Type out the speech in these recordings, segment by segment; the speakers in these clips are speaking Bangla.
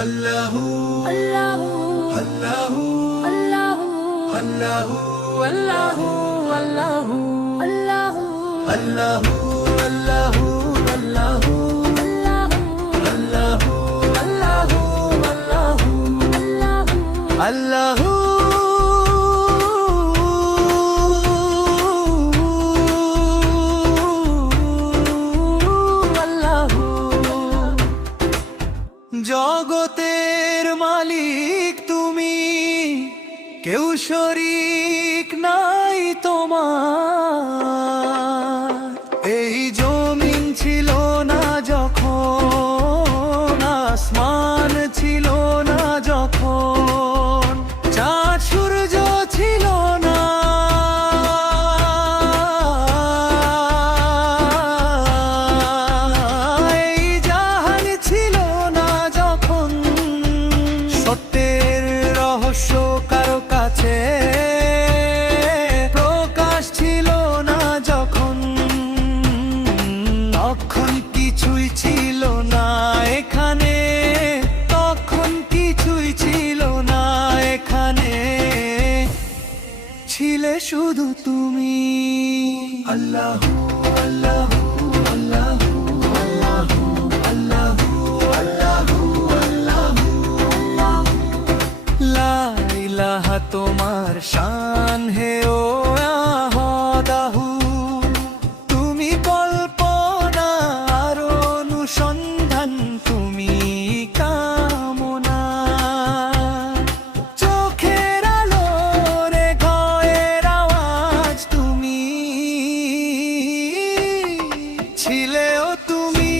আল্লাহু আল্লাহু আল্লাহু আল্লাহু আল্লাহু আল্লাহু আল্লাহু আল্লাহু আল্লাহু আল্লাহু আল্লাহু আল্লাহু আল্লাহু আল্লাহু আল্লাহু জগতের মালিক তুমি, কেউ শরীক নাই তোমার। এই জমিন ছিল না যখন, আসমান ছিল না যখন, চাঁদ সূর্য ছিল না, এই জাহান ছিল না যখন, সত্যের রহস্য কারো কাছে প্রকাশ ছিল না যখন, তখন কিছুই ছিল না এখানে, তখন কিছুই ছিল না এখানে, ছিলে শুধু তুমি। আল্লাহু আল্লাহু আল্লাহু আল্লাহু আল্লাহু আল্লাহু আল্লাহু লা ইলাহা তোমার শান হে ও আহাদাহু, তুমি কল্পনা আর অনুসন্ধান, তুমি কামনা, চোখের আলো রে ঘরের আওয়াজ তুমি, ছিলেও তুমি,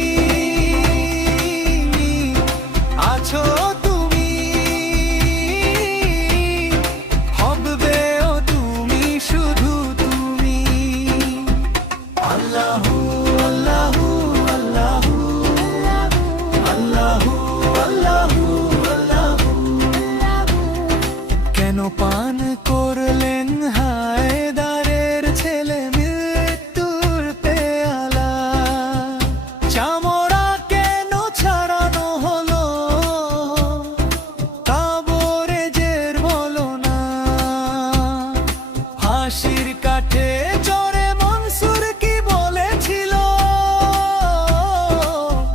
আছো তুমি, হবেও তুমি, শুধু তুমি। আল্লাহু আল্লাহু আল্লাহু আল্লাহু আল্লাহু আল্লাহু কেন পান করলেন হায়দারের ছেলে মৃত্যুর পেয়ালা, চামড়া কেন ছাড়ানো হলো, কবরে জের বলো না, ফাঁসির কাঠে চড়ে মনসুর কি বলেছিল,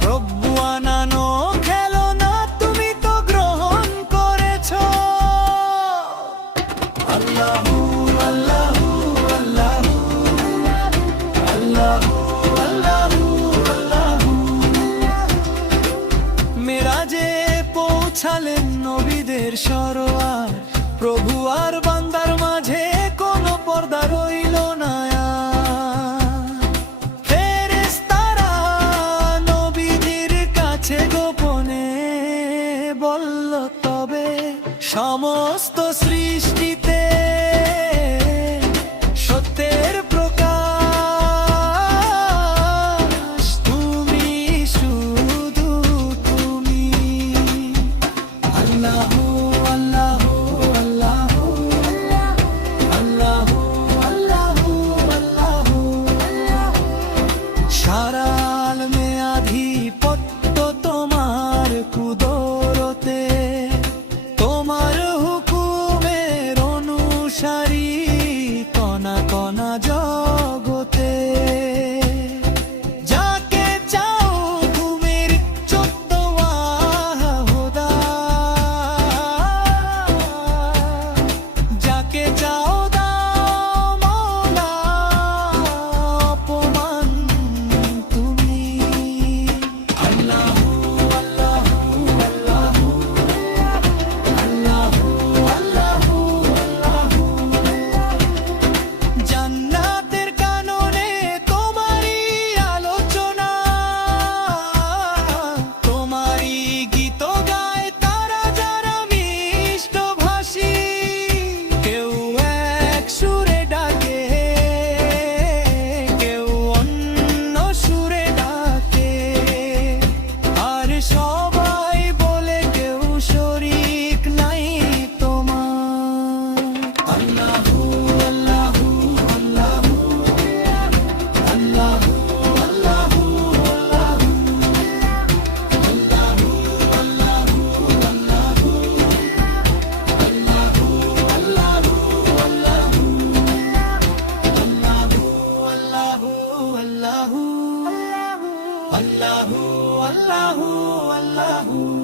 প্রভু আনানো খেলো না, তুমি তো গ্রহণ করেছো। আল্লাহু আল্লাহু আল্লাহু আল্লাহু আল্লাহু আল্লাহু মেরাজে পৌঁছালেন নবীদের সরোয়ার, প্রভু আর বান্দার মাঝে কোনো পর্দা রইল না আর। ফেরেশতারা নবীজির কাছে গোপনে বলল, তবে সমস্ত সৃষ্টিতে সত্যের প্রকাশ তুমি, শুধু তুমি। আল্লাহু আল্লাহু আল্লাহু আল্লাহু আল্লাহু আল্লাহু সারা আলমে আধিপত্য তোমার কুদরতে, তোমার হুকুমে আল্লাহু আল্লাহু আল্লাহু